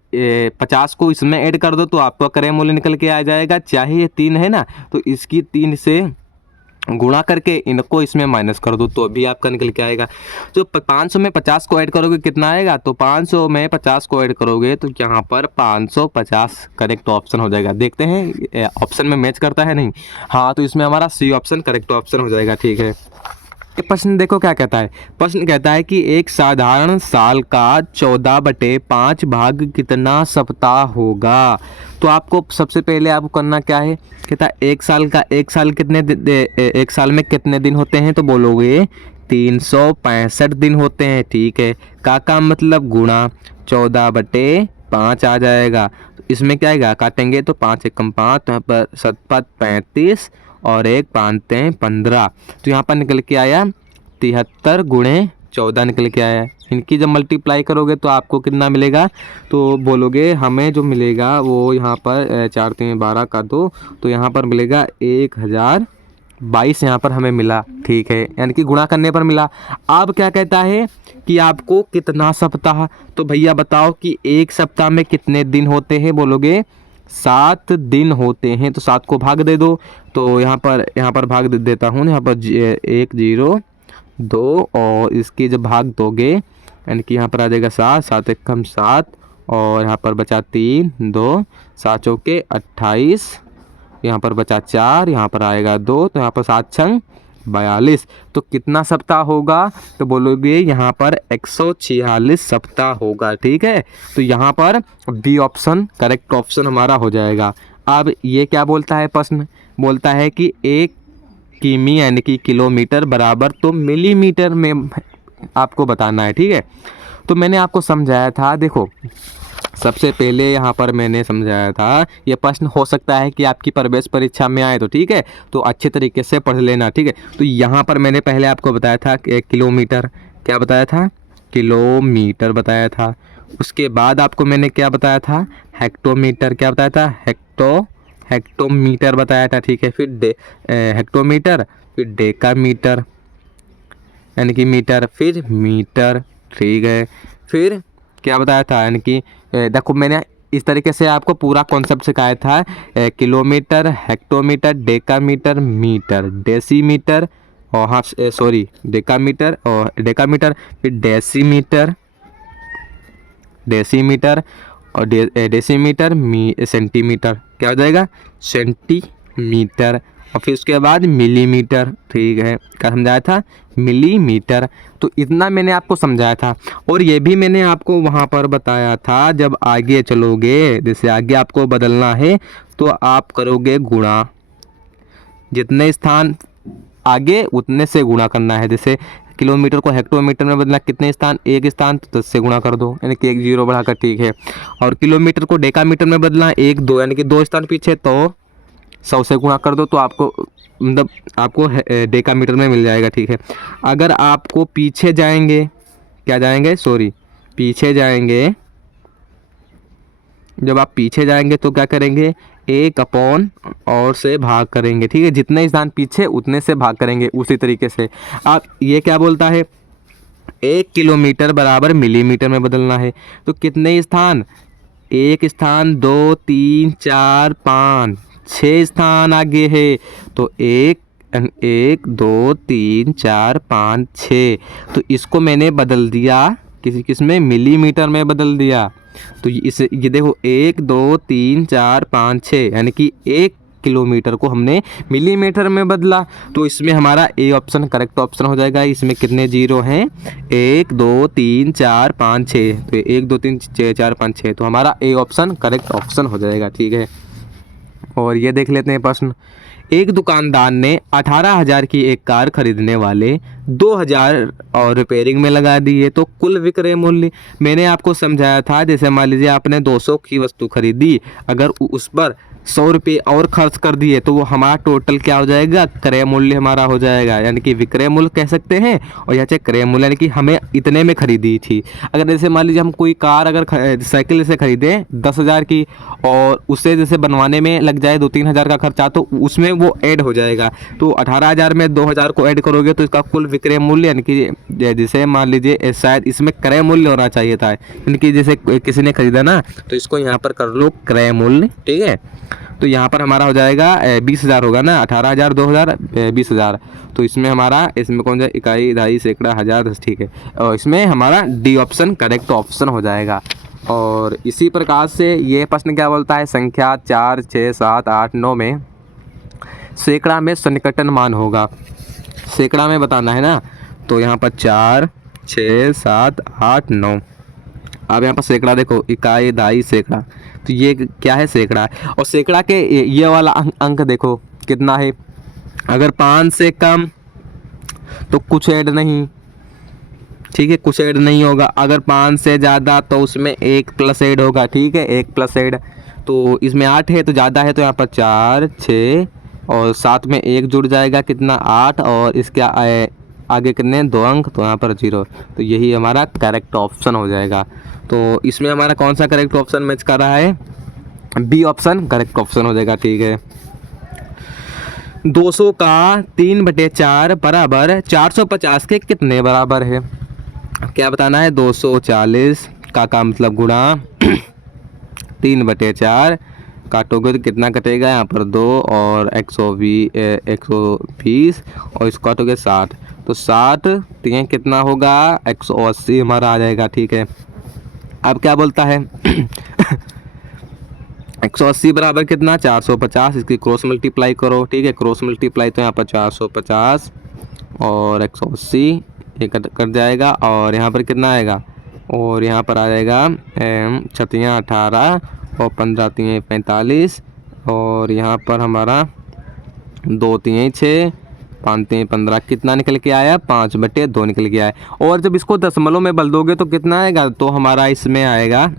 50 को इसमें ऐड कर दो तो आपका क्रय मूल्य निकल के आ जाएगा। चाहे ये 3 है ना तो इसकी 3 से गुणा करके इनको इसमें माइनस कर दो तो भी आपका निकल के आएगा। जो 500 में 50 को ऐड करोगे कितना आएगा, तो 500 में 50 को ऐड करोगे तो यहाँ पर 550 करेक्ट ऑप्शन हो जाएगा। देखते हैं ऑप्शन में मैच करता है नहीं, हाँ, तो इसमें हमारा सी ऑप्शन करेक्ट ऑप्शन हो जाएगा, ठीक है। प्रश्न देखो क्या कहता है। प्रश्न कहता है कि एक साधारण साल का 14/5 भाग कितना सप्ताह होगा। तो आपको सबसे पहले आपको करना क्या है, कहता है एक साल कितने एक साल में कितने दिन होते हैं, तो बोलोगे 365 दिन होते हैं, ठीक है। का मतलब गुणा 14/5 आ जाएगा। तो इसमें क्या आएगा, काटेंगे तो 5 एकम 5, यहाँ पर 7 5 35 और 1 5 3 15, तो यहाँ पर निकल के आया 73 गुणे 14 निकल के आया। इनकी जब मल्टीप्लाई करोगे तो आपको कितना मिलेगा, तो बोलोगे हमें जो मिलेगा वो यहाँ पर 4 3 12 का 2, तो यहाँ पर मिलेगा 1022 यहाँ पर हमें मिला, ठीक है, यानी कि गुणा करने पर मिला। अब क्या कहता है कि आपको कितना सप्ताह, तो भैया बताओ कि एक सप्ताह में कितने दिन होते हैं, बोलोगे 7 दिन होते हैं, तो 7 को भाग दे दो। तो यहाँ पर भाग दे देता हूँ, यहाँ पर 1 0 2 और इसके जब भाग दोगे यानी कि यहाँ पर आ जाएगा 7 7 एकम 7 और यहाँ पर बचा 3 2 7 चौके 28, यहाँ पर बचा 4, यहाँ पर आएगा 2, तो यहाँ पर 7 छंग 42, तो कितना सप्ताह होगा, तो बोलोगे यहाँ पर 146 सप्ताह होगा, ठीक है। तो यहाँ पर बी ऑप्शन करेक्ट ऑप्शन हमारा हो जाएगा। अब ये क्या बोलता है प्रश्न, बोलता है कि 1 किमी यानी कि किलोमीटर बराबर तो मिलीमीटर में आपको बताना है, ठीक है। तो मैंने आपको समझाया था, देखो सबसे पहले यहाँ पर मैंने समझाया था, ये प्रश्न हो सकता है कि आपकी प्रवेश परीक्षा में आए, तो ठीक है, तो अच्छे तरीके से पढ़ लेना, ठीक है। तो यहाँ पर मैंने पहले आपको बताया था कि किलोमीटर, क्या बताया था, किलोमीटर बताया था। उसके बाद आपको मैंने क्या बताया था, हेक्टोमीटर, क्या बताया था, हेक्टोमीटर बताया था, ठीक है। फिर हेक्टोमीटर, फिर डेकामीटर यानी कि मीटर, फिर मीटर, ठीक है। फिर क्या बताया था, यानी कि देखो मैंने इस तरीके से आपको पूरा कॉन्सेप्ट सिखाया था, kilometre, hectometre, decametre, metre, decimetre और हाँ सॉरी डेकामीटर और डेकामीटर, फिर डेसीमीटर और डेसीमीटर सेंटीमीटर, क्या हो जाएगा सेंटीमीटर, और फिर उसके बाद मिलीमीटर, ठीक है, क्या समझाया था, मिलीमीटर। तो इतना मैंने आपको समझाया था। और ये भी मैंने आपको वहाँ पर बताया था, जब आगे चलोगे, जैसे आगे आपको बदलना है तो आप करोगे गुणा, जितने स्थान आगे उतने से गुणा करना है। जैसे किलोमीटर को हेक्टोमीटर में बदलना, कितने स्थान, एक स्थान, तो 10 से गुणा कर दो, यानी कि एक जीरो बढ़ाकर, ठीक है। और किलोमीटर को डेकामीटर में बदलना, एक दो, यानी कि 2 स्थान पीछे, तो 100 से गुणा कर दो, तो आपको मतलब आपको डेकामीटर में मिल जाएगा, ठीक है। अगर आपको पीछे जाएंगे, क्या जाएंगे, सॉरी, पीछे जाएंगे, जब आप पीछे जाएंगे तो क्या करेंगे, 1 और से भाग करेंगे, ठीक है। जितने स्थान पीछे उतने से भाग करेंगे। उसी तरीके से आप ये क्या बोलता है, 1 किलोमीटर बराबर मिलीमीटर में बदलना है, तो कितने स्थान, 1 स्थान, 2 3 4 5 6 स्थान आगे है, तो 1 2 3 4 5 6, तो इसको मैंने बदल दिया किस में, मिलीमीटर में बदल दिया। तो ये देखो 1 2 3 4 5 6, यानी कि 1 किलोमीटर को हमने मिलीमीटर में बदला। तो इसमें हमारा ए ऑप्शन करेक्ट ऑप्शन हो जाएगा। इसमें कितने जीरो हैं, 1 2 3 4 5 6, तो 1 2 3 6 4 5 6, तो हमारा ए ऑप्शन करेक्ट ऑप्शन हो जाएगा, ठीक है। और ये देख लेते हैं प्रश्न। एक दुकानदार ने 18,000 की एक कार खरीदने वाले 2,000 और रिपेयरिंग में लगा दिए, तो कुल विक्रय मूल्य, मैंने आपको समझाया था, जैसे मान लीजिए आपने 200 की वस्तु खरीदी, अगर उस पर 100 रुपये और खर्च कर दिए तो वो हमारा टोटल क्या हो जाएगा, क्रय मूल्य हमारा हो जाएगा, यानी कि विक्रय मूल्य कह सकते हैं। और यहाँ से क्रय मूल्य यानी कि हमें इतने में खरीदी थी। अगर जैसे मान लीजिए हम कोई कार अगर साइकिल से खरीदें 10,000 की, और उसे जैसे बनवाने में लग जाए 2-3 हज़ार का खर्चा, तो उसमें वो ऐड हो जाएगा। तो 18,000 में 2,000 को ऐड करोगे तो इसका कुल विक्रय मूल्य, यानी कि जैसे मान लीजिए शायद इसमें क्रय मूल्य होना चाहिए था, यानी कि जैसे किसी ने खरीदा ना, तो इसको यहाँ पर कर लो क्रय मूल्य, ठीक है। तो यहाँ पर हमारा हो जाएगा 20,000 होगा ना, 18,000 2,000 20,000। तो इसमें हमारा, इसमें कौन सा, इकाई, दहाई, सैकड़ा, हज़ार, 10, ठीक है। और इसमें हमारा डी ऑप्शन करेक्ट ऑप्शन हो जाएगा। और इसी प्रकार से ये प्रश्न क्या बोलता है, संख्या 4 6 7 8 9 में सैकड़ा में सन्निकटन मान होगा, सैकड़ा में बताना है ना। तो यहाँ पर 4 6 7 8 9, अब यहाँ पर सैकड़ा देखो, इकाई, दहाई, सैकड़ा, तो ये क्या है, सैकड़ा है। और सैकड़ा के ये वाला अंक देखो कितना है, अगर 5 से कम तो कुछ ऐड नहीं, ठीक है, कुछ ऐड नहीं होगा। अगर 5 से ज़्यादा तो उसमें 1 प्लस ऐड होगा, ठीक है, 1 प्लस ऐड। तो इसमें 8 है तो ज़्यादा है, तो यहाँ पर 4 6 और साथ में 1 जुड़ जाएगा, कितना, 8, और इसके आगे कितने, 2 अंक, तो यहाँ पर 0। तो यही हमारा करेक्ट ऑप्शन हो जाएगा। तो इसमें हमारा कौन सा करेक्ट ऑप्शन मैच कर रहा है, बी ऑप्शन करेक्ट ऑप्शन हो जाएगा, ठीक है। 200 का 3/4 बराबर 450 के कितने बराबर है, क्या बताना है, 240 का मतलब गुणा 3/4, काटोगे तो कितना कटेगा, यहाँ पर 2 और 120 और इसको काटोगे 60, तो 60 तीन कितना होगा, 180 हमारा आ जाएगा, ठीक है। अब क्या बोलता है 180 बराबर कितना, 450, इसकी क्रॉस मल्टीप्लाई करो, ठीक है, क्रॉस मल्टीप्लाई, तो यहाँ पर 450 और 180 ये कट जाएगा, और यहाँ पर कितना आएगा, और यहाँ पर आ जाएगा 6 18 और 15 3 45, और यहाँ पर हमारा 2 3 6 5 3 15 कितना निकल के आया, 5/2 निकल के आया। और जब इसको दशमलव में बदल दोगे तो कितना आएगा, तो हमारा इसमें आएगा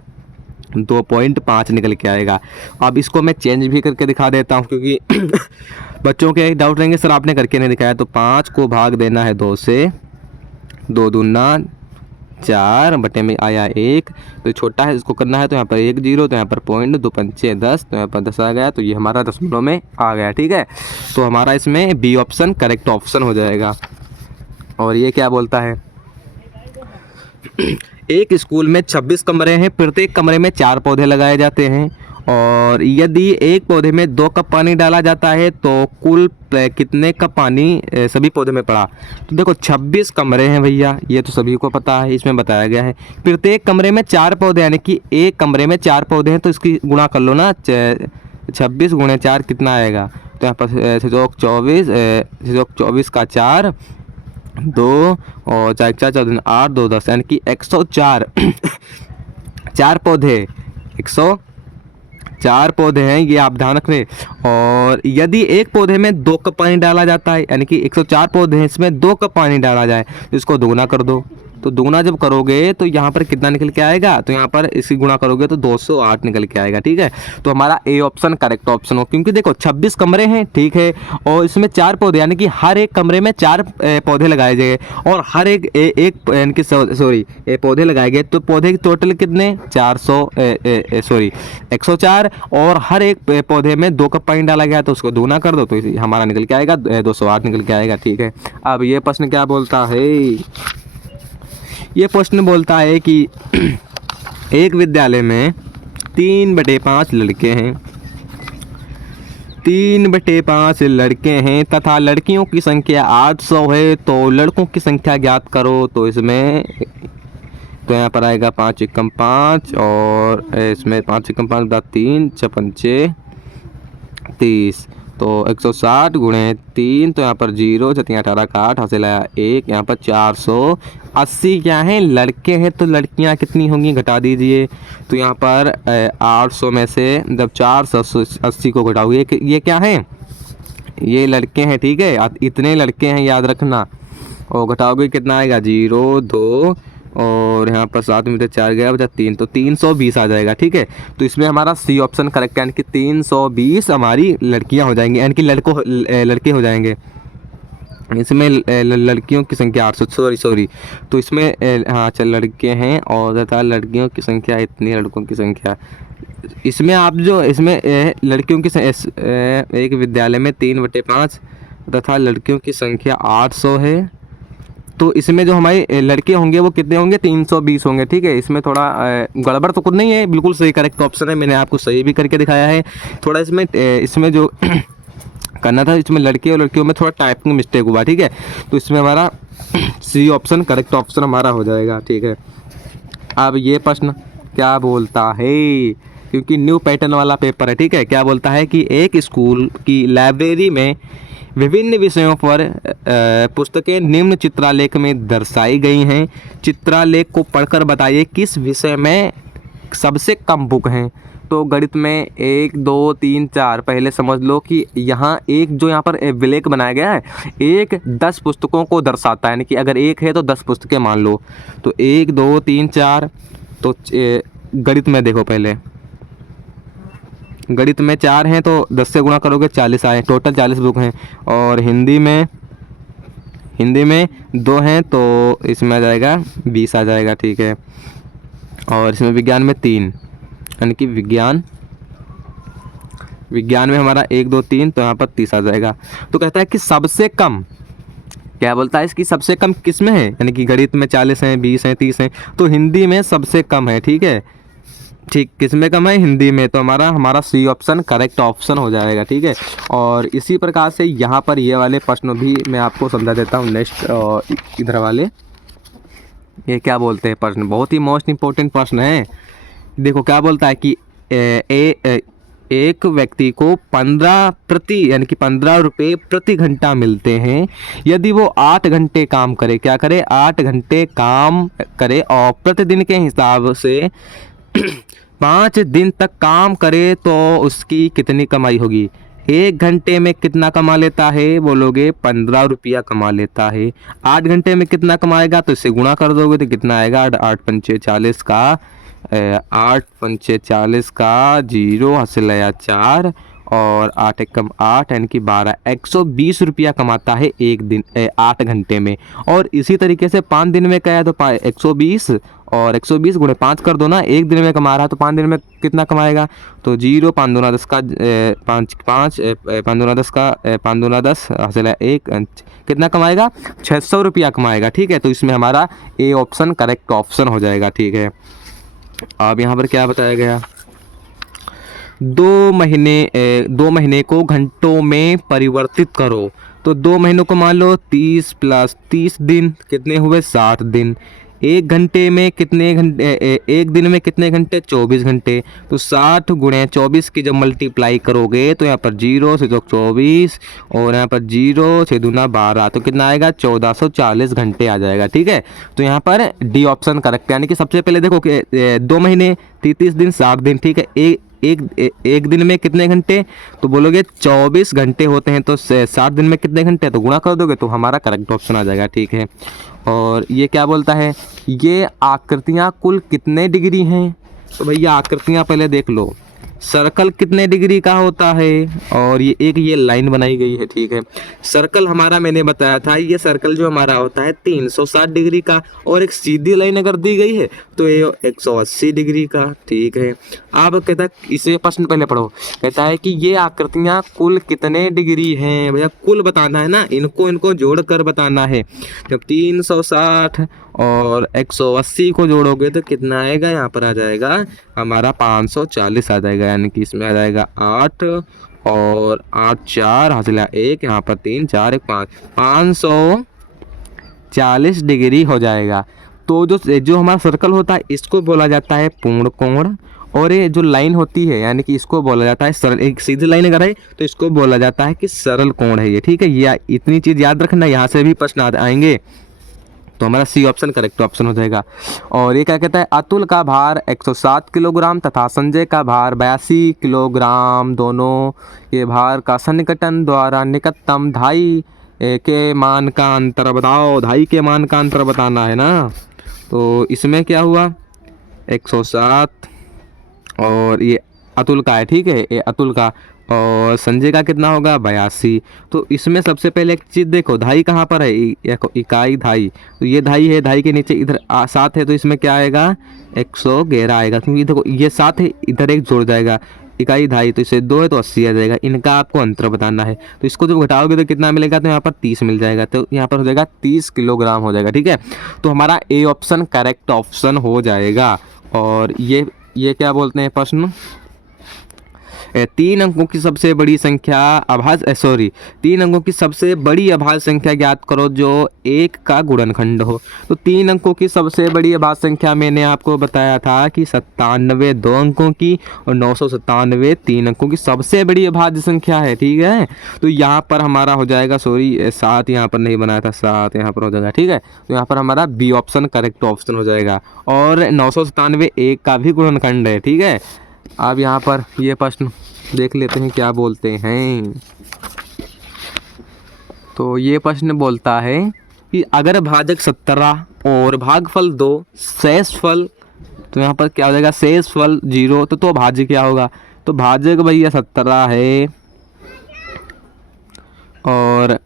2.5 निकल के आएगा। अब इसको मैं चेंज भी करके दिखा देता हूँ, क्योंकि बच्चों के डाउट रहेंगे सर आपने करके नहीं दिखाया। तो 5 को भाग देना है 2 से, 2 दूना 4 बटे में आया 1, तो छोटा है इसको करना है, तो यहाँ पर 1 0, तो यहाँ पर 0.2 5 10, तो यहाँ पर 10 आ गया, तो ये हमारा दशमलव में आ गया, ठीक है। तो हमारा इसमें बी ऑप्शन करेक्ट ऑप्शन हो जाएगा। और ये क्या बोलता है, एक स्कूल में 26 कमरे हैं, प्रत्येक कमरे में 4 पौधे लगाए जाते हैं, और यदि एक पौधे में 2 कप पानी डाला जाता है तो कुल कितने कप पानी सभी पौधे में पड़ा। तो देखो 26 कमरे हैं भैया, ये तो सभी को पता है, इसमें बताया गया है। प्रत्येक कमरे में 4 पौधे, यानी कि एक कमरे में 4 पौधे हैं, तो इसकी गुणा कर लो ना, 26 × 4 कितना आएगा, तो यहाँ पर 624 का 4 2 और 4 4 14 8 2 10 यानी कि 104 4 पौधे 104 पौधे हैं, ये आप ध्यान रखें। और यदि एक पौधे में 2 कप पानी डाला जाता है यानी कि 104 पौधे हैं, इसमें 2 कप पानी डाला जाए तो इसको दोगुना कर दो। तो दोगुना जब करोगे तो यहाँ पर कितना निकल के आएगा, तो यहाँ पर इसी गुणा करोगे तो 208 निकल के आएगा। ठीक है, तो हमारा ए ऑप्शन करेक्ट ऑप्शन हो, क्योंकि देखो 26 कमरे हैं, ठीक है, और इसमें 4 पौधे यानी कि हर एक कमरे में 4 पौधे लगाए गए और हर एक यानी कि सॉरी पौधे लगाए गए, तो पौधे की टोटल कितने 104 और हर एक पौधे में 2 कप पानी डाला गया, तो उसको दोगुना कर दो तो हमारा निकल के आएगा 208 निकल के आएगा। ठीक है, अब ये प्रश्न क्या बोलता है, ये प्रश्न बोलता है कि एक विद्यालय में 3/5 लड़के हैं, 3/5 लड़के हैं तथा लड़कियों की संख्या 800 है, तो लड़कों की संख्या ज्ञात करो। तो इसमें तो यहाँ पर आएगा 5 एकम 5 और इसमें 5 एकम 5 3 6 5 30, तो 160 गुणे 3, तो यहाँ पर 0 6 18 का 8 हासिल आया 1, यहाँ पर 480 क्या है लड़के हैं, तो लड़कियाँ कितनी होंगी घटा दीजिए। तो यहाँ पर 800 में से जब 480 को घटाओगे, ये क्या है, ये लड़के हैं, ठीक है, इतने लड़के हैं याद रखना, और घटाओगे कितना आएगा 0 2 और यहाँ पर 7 में 4 गया बचा 3, तो 320 आ जाएगा। ठीक है, तो इसमें हमारा सी ऑप्शन करेक्ट है, यानी कि 320 हमारी लड़कियां हो जाएंगी, यानी कि लड़के हो जाएंगे। इसमें लड़कियों की संख्या 800 सॉरी तो इसमें हाँ चल लड़के हैं और तथा लड़कियों की संख्या इतनी, लड़कों की संख्या इसमें आप जो इसमें लड़कियों की एक विद्यालय में 3/5 तथा लड़कियों की संख्या 800 है, तो इसमें जो हमारे लड़के होंगे वो कितने होंगे 320 होंगे। ठीक है, इसमें थोड़ा गड़बड़ तो कुछ नहीं है, बिल्कुल सही करेक्ट ऑप्शन है, मैंने आपको सही भी करके दिखाया है। थोड़ा इसमें जो करना था, इसमें लड़के और लड़कियों में थोड़ा टाइपिंग मिस्टेक हुआ। ठीक है, तो इसमें हमारा सी ऑप्शन करेक्ट ऑप्शन हमारा हो जाएगा। ठीक है, अब ये प्रश्न क्या बोलता है, क्योंकि न्यू पैटर्न वाला पेपर है। ठीक है, क्या बोलता है कि एक स्कूल की लाइब्रेरी में विभिन्न विषयों पर पुस्तकें निम्न चित्रालेख में दर्शाई गई हैं। चित्रालेख को पढ़कर बताइए किस विषय में सबसे कम बुक हैं। तो गणित में 1 2 3 4 पहले समझ लो कि यहाँ एक जो यहाँ पर विलेख बनाया गया है, एक 10 पुस्तकों को दर्शाता है, यानी कि अगर एक है तो 10 पुस्तकें मान लो, तो 1 2 3 4, तो गणित में देखो पहले गणित में 4 हैं तो 10 से गुणा करोगे 40 आए, टोटल 40 बुक हैं। और हिंदी में 2 हैं तो इसमें आ जाएगा 20 आ जाएगा। ठीक है, और इसमें विज्ञान में 3, यानी कि विज्ञान में हमारा 1 2 3, तो यहाँ पर 30 आ जाएगा। तो कहता है कि सबसे कम क्या बोलता है, इसकी सबसे कम किस में है, यानी कि गणित में 40 हैं 20 हैं 30 हैं, तो हिंदी में सबसे कम है। ठीक है, ठीक किस में कम है, हिंदी में, तो हमारा सी ऑप्शन करेक्ट ऑप्शन हो जाएगा। ठीक है, और इसी प्रकार से यहाँ पर ये वाले प्रश्न भी मैं आपको समझा देता हूँ। नेक्स्ट इधर वाले ये क्या बोलते हैं प्रश्न, बहुत ही मोस्ट इंपॉर्टेंट प्रश्न है। देखो क्या बोलता है कि एक व्यक्ति को 15 रुपये प्रति घंटा मिलते हैं यदि वो 8 घंटे काम करे, क्या करे 8 घंटे काम करे और प्रतिदिन के हिसाब से 5 दिन तक काम करे, तो उसकी कितनी कमाई होगी। 1 घंटे में कितना कमा लेता है, बोलोगे 15 रुपया कमा लेता है। 8 घंटे में कितना कमाएगा, तो इससे गुणा कर दोगे तो कितना आएगा, 8 पंचे 40 का 8 पंचे 40 का 0 हासिल आया 4 और 8 एकम 8 यानी कि 12, 120 रुपया कमाता है एक दिन 8 घंटे में। और इसी तरीके से 5 दिन में क्या है, तो 120 और 120 गुणे 5 कर दो ना, एक दिन में कमा रहा है तो 5 दिन में कितना कमाएगा, तो 0 5 दूना 10 का 5 दूना 10 का 5 दूना 10 हासिल है 1, कितना कमाएगा 600 रुपया कमाएगा। ठीक है, तो इसमें हमारा ए ऑप्शन करेक्ट ऑप्शन हो जाएगा। ठीक है, अब यहाँ पर क्या बताया गया, 2 महीने को घंटों में परिवर्तित करो। तो 2 महीनों को मान लो 30 + 30 दिन कितने हुए 60 दिन। एक घंटे में कितने घंटे, एक दिन में कितने घंटे, 24 घंटे। तो 60 गुणे 24 की जब मल्टीप्लाई करोगे तो यहाँ पर 0 से तो 24 और यहाँ पर 0 से दूना 12, तो कितना आएगा, 1440 घंटे आ जाएगा। ठीक है, तो यहाँ पर डी ऑप्शन करेक्ट है। यानी कि सबसे पहले देखो कि 2 महीने 33 दिन 60 दिन। ठीक है, एक दिन में कितने घंटे, तो बोलोगे 24 घंटे होते हैं, तो 60 दिन में कितने घंटे, तो गुणा कर दोगे तो हमारा करेक्ट ऑप्शन आ जाएगा। ठीक है, और ये क्या बोलता है, ये आकृतियाँ कुल कितने डिग्री हैं, तो भैया आकृतियाँ पहले देख लो। सर्कल कितने डिग्री का होता है, और ये लाइन बनाई गई है। ठीक है, सर्कल हमारा मैंने बताया था, ये सर्कल जो हमारा होता है 360 डिग्री का, और एक सीधी लाइन अगर दी गई है तो ये 180 डिग्री का। ठीक है, अब कहता है, इसे प्रश्न पहले पढ़ो, कहता है कि ये आकृतियाँ कुल कितने डिग्री हैं, भैया कुल बताना है ना, इनको जोड़ कर बताना है। जब 360 और 180 को जोड़ोगे तो कितना आएगा, यहाँ पर आ जाएगा हमारा 540 आ जाएगा। यानी कि इसमें आ जाएगा 8 और 8 4 हासिल 1, यहाँ पर 3 4 1 5, 540 डिग्री हो जाएगा। तो जो हमारा सर्कल होता है इसको बोला जाता है पूर्ण कोण, और ये जो लाइन होती है यानी कि इसको बोला जाता है सरल, एक सीधी लाइन अगर है तो इसको बोला जाता है कि सरल कोण है ये। ठीक है, ये इतनी चीज़ याद रखना, यहाँ से भी प्रश्न आएंगे, तो हमारा सी ऑप्शन करेक्ट ऑप्शन हो जाएगा। और ये क्या कहता है, अतुल का भार 107 किलोग्राम तथा संजय का भार 82 किलोग्राम, दोनों के भार का सन्निकटन द्वारा निकटतम धाई के मान का अंतर बताओ। धाई के मान का अंतर बताना है ना, तो इसमें क्या हुआ, 107 और ये अतुल का है। ठीक है, ये अतुल का, और संजय का कितना होगा, 82। तो इसमें सबसे पहले एक चीज़ देखो, धाई कहाँ पर है, इकाई धाई, तो ये धाई है, धाई के नीचे इधर 7 है, तो इसमें क्या आएगा, 111 आएगा, क्योंकि देखो ये 7 है, इधर 1 जोड़ जाएगा, इकाई धाई, तो इससे 2 है तो 80 आ जाएगा। इनका आपको अंतर बताना है, तो इसको जब घटाओगे तो कितना मिलेगा, तो यहाँ पर 30 मिल जाएगा, तो यहाँ पर हो जाएगा 30 किलोग्राम हो जाएगा। ठीक है, तो हमारा ए ऑप्शन करेक्ट ऑप्शन हो जाएगा। और ये क्या बोलते हैं प्रश्न, 3 अंकों की सबसे बड़ी संख्या अभाज्य 3 अंकों की सबसे बड़ी अभाज्य संख्या ज्ञात करो जो 1 का गुणनखंड हो। तो 3 अंकों की सबसे बड़ी अभाज्य संख्या मैंने आपको बताया था कि 97 2 अंकों की और 997 3 अंकों की सबसे बड़ी अभाज्य संख्या है। ठीक है, तो यहाँ पर हमारा हो जाएगा 7 यहाँ पर नहीं बनाया था, 7 यहाँ पर हो जाएगा। ठीक है, तो यहाँ पर हमारा बी ऑप्शन करेक्ट ऑप्शन हो जाएगा, और 997 1 का भी गुणनखंड है। ठीक है, अब यहाँ पर ये प्रश्न देख लेते हैं क्या बोलते हैं। तो ये प्रश्न बोलता है कि अगर भाजक 17 और भागफल 2 शेषफल, तो यहाँ पर क्या हो जाएगा, शेषफल 0, तो भाज्य क्या होगा, तो भाजक भैया 17 है और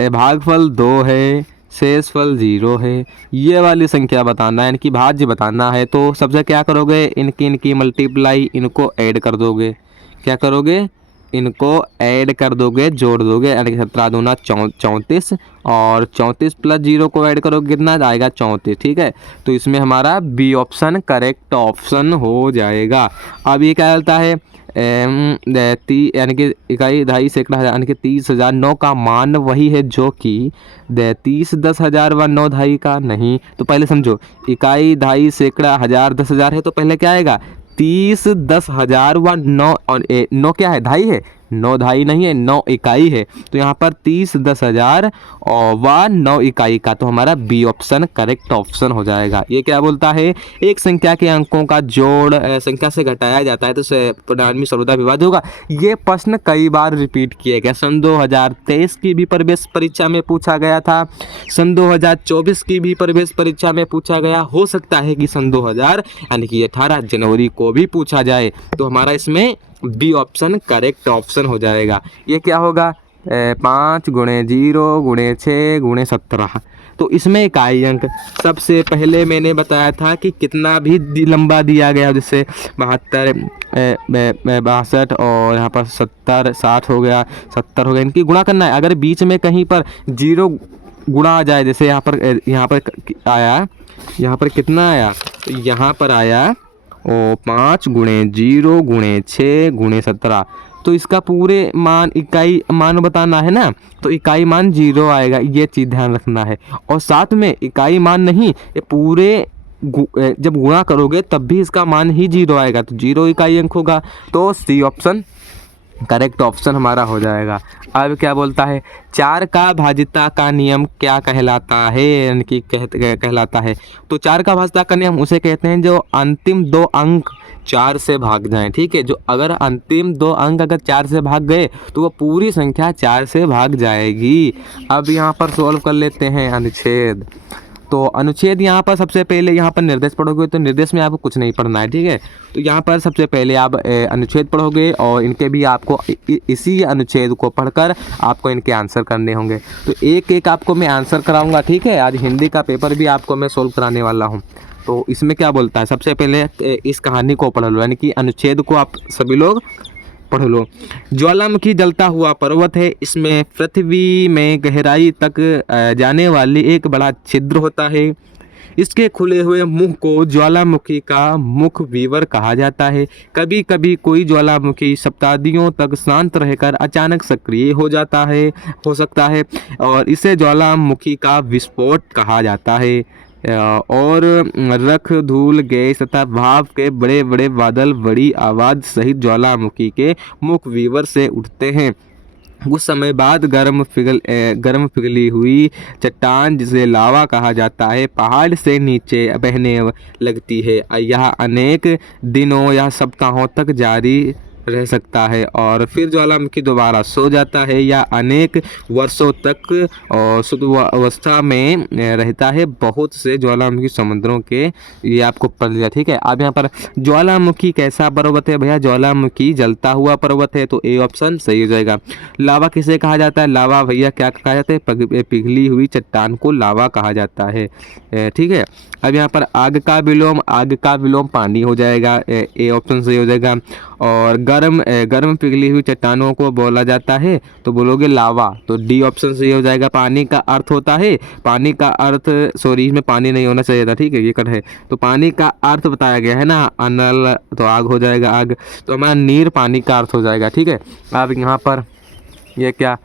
भागफल 2 है, शेषफल 0 है, ये वाली संख्या बताना है, यानी कि भाज्य बताना है। तो सबसे क्या करोगे, इनकी मल्टीप्लाई, इनको ऐड कर दोगे, क्या करोगे, इनको ऐड कर दोगे, जोड़ दोगे, यानी कि 17 दूना 34 और 34 प्लस 0 को ऐड करोगे कितना आएगा, 34। ठीक है, तो इसमें हमारा बी ऑप्शन करेक्ट ऑप्शन हो जाएगा। अब ये क्या चलता है, यानी कि इकाई धाई सैकड़ा यानी कि 30,000 9 का मान वही है जो कि 30 10,000 व 9 धाई का नहीं। तो पहले समझो, इकाई धाई सैकड़ा 1000 10,000 है, तो पहले क्या आएगा, 30 10,000 व 9, और 9 क्या है, धाई है, 9 धाई नहीं है, 9 इकाई है, तो यहाँ पर 30 10,000 और व 9 इकाई का, तो हमारा बी ऑप्शन करेक्ट ऑप्शन हो जाएगा। ये क्या बोलता है, एक संख्या के अंकों का जोड़ संख्या से घटाया जाता है तो परिणामी सर्वदा विभाज्य होगा। ये प्रश्न कई बार रिपीट किया गया, सन 2023 की भी प्रवेश परीक्षा में पूछा गया था, सन 2024 की भी प्रवेश परीक्षा में पूछा गया, हो सकता है कि सन 2000 यानी कि 18 जनवरी को भी पूछा जाए, तो हमारा इसमें बी ऑप्शन करेक्ट ऑप्शन हो जाएगा। ये क्या होगा, 5 गुणे 0 गुणे 6 गुणे 17, तो इसमें इकाई अंक सबसे पहले मैंने बताया था कि कितना भी लंबा दिया गया, जैसे 72 62 और यहाँ पर 70 60 हो गया, 70 हो गया, इनकी गुणा करना है। अगर बीच में कहीं पर 0 गुणा आ जाए, जैसे यहाँ पर आया, यहाँ पर कितना आया, तो यहाँ पर आया और 5 गुणे 0 गुणे 6 गुणे 17। तो इसका पूरे मान इकाई मान बताना है ना, तो इकाई मान 0 आएगा, ये चीज़ ध्यान रखना है। और साथ में इकाई मान नहीं, ये पूरे जब गुणा करोगे तब भी इसका मान ही 0 आएगा, तो 0 इकाई अंक होगा। तो सी ऑप्शन करेक्ट ऑप्शन हमारा हो जाएगा। अब क्या बोलता है, 4 का भाज्यता का नियम क्या कहलाता है, यानी कि कहलाता है। तो 4 का भाज्यता का नियम उसे कहते हैं जो अंतिम 2 अंक 4 से भाग जाएं, ठीक है। जो अगर अंतिम 2 अंक अगर 4 से भाग गए तो वो पूरी संख्या 4 से भाग जाएगी। अब यहाँ पर सॉल्व कर लेते हैं अनुच्छेद। तो अनुच्छेद यहाँ पर सबसे पहले यहाँ पर निर्देश पढ़ोगे, तो निर्देश में आपको कुछ नहीं पढ़ना है, ठीक है। तो यहाँ पर सबसे पहले आप अनुच्छेद पढ़ोगे और इनके भी आपको इसी अनुच्छेद को पढ़कर आपको इनके आंसर करने होंगे। तो एक एक आपको मैं आंसर कराऊंगा, ठीक है। आज हिंदी का पेपर भी आपको मैं सोल्व कराने वाला हूँ। तो इसमें क्या बोलता है, सबसे पहले इस कहानी को पढ़ लो, यानी कि अनुच्छेद को आप सभी लोग पढ़ लो। ज्वालामुखी जलता हुआ पर्वत है, इसमें पृथ्वी में गहराई तक जाने वाली एक बड़ा छिद्र होता है। इसके खुले हुए मुख को ज्वालामुखी का मुख विवर कहा जाता है। कभी कभी कोई ज्वालामुखी शताब्दियों तक शांत रहकर अचानक सक्रिय हो सकता है और इसे ज्वालामुखी का विस्फोट कहा जाता है। और रख, धूल, गैस तथा भाप के बड़े बड़े बादल बड़ी आवाज़ सहित ज्वालामुखी के मुख विवर से उठते हैं। कुछ समय बाद गर्म पिघली हुई चट्टान, जिसे लावा कहा जाता है, पहाड़ से नीचे बहने लगती है। यह अनेक दिनों या सप्ताहों तक जारी रह सकता है और फिर ज्वालामुखी दोबारा सो जाता है या अनेक वर्षों तक सुप्तावस्था में रहता है। बहुत से ज्वालामुखी समुद्रों के ये आपको पढ़ लिया, ठीक है। अब यहाँ पर ज्वालामुखी कैसा पर्वत है भैया, ज्वालामुखी जलता हुआ पर्वत है, तो ए ऑप्शन सही हो जाएगा। लावा किसे कहा जाता है, लावा भैया क्या कहा जाता है, पिघली हुई चट्टान को लावा कहा जाता है, ठीक है। अब यहाँ पर आग का विलोम पानी हो जाएगा, ए ऑप्शन सही हो जाएगा। और गर्म पिघली हुई चट्टानों को बोला जाता है, तो बोलोगे लावा, तो डी ऑप्शन सही हो जाएगा। पानी का अर्थ होता है, पानी का अर्थ सॉरी इसमें पानी नहीं होना चाहिए था, ठीक है, ये कट है। तो पानी का अर्थ बताया गया है ना, अनल, तो आग हो जाएगा आग, तो हमारा नीर पानी का अर्थ हो जाएगा, ठीक है। अब यहाँ पर ये क्या,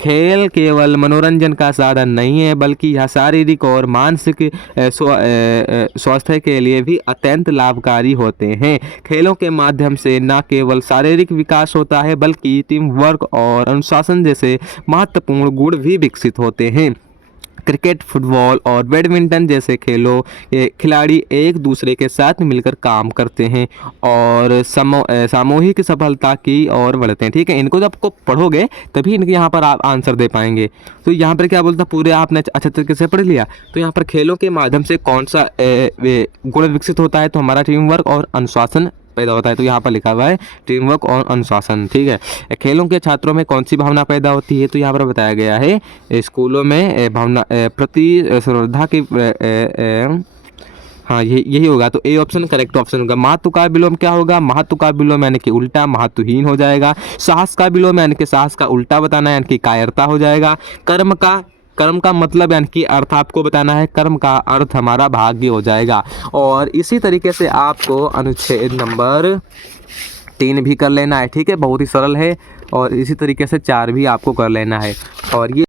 खेल केवल मनोरंजन का साधन नहीं है बल्कि यह शारीरिक और मानसिक स्वास्थ्य के लिए भी अत्यंत लाभकारी होते हैं। खेलों के माध्यम से न केवल शारीरिक विकास होता है बल्कि टीम वर्क और अनुशासन जैसे महत्वपूर्ण गुण भी विकसित होते हैं। क्रिकेट, फुटबॉल और बैडमिंटन जैसे खेलों के खिलाड़ी एक दूसरे के साथ मिलकर काम करते हैं और सामूहिक सफलता की ओर बढ़ते हैं, ठीक है। इनको जब आपको पढ़ोगे तभी इनके यहाँ पर आप आंसर दे पाएंगे। तो यहाँ पर क्या बोलता, पूरे आपने अच्छे तरीके से पढ़ लिया। तो यहाँ पर खेलों के माध्यम से कौन सा गुण विकसित होता है, तो हमारा टीम वर्क और अनुशासन पैदा होता है। तो यहाँ पर लिखा हुआ है टीम वर्क और अनुशासन, ठीक है। खेलों के छात्रों में कौन सी भावना पैदा होती है, तो यहाँ पर बताया गया है स्कूलों में भावना प्रतिस्पर्धा की हाँ यही होगा। तो ए ऑप्शन करेक्ट ऑप्शन होगा। महत्व का विलोम क्या होगा, महत्व का विलोम यानी कि उल्टा महत्वहीन हो जाएगा। साहस का विलोम यानी कि साहस का उल्टा बताना यानी कि कायरता हो जाएगा। कर्म का मतलब यानी कि अर्थ आपको बताना है, कर्म का अर्थ हमारा भाग्य हो जाएगा। और इसी तरीके से आपको अनुच्छेद नंबर 3 भी कर लेना है, ठीक है, बहुत ही सरल है। और इसी तरीके से 4 भी आपको कर लेना है। और ये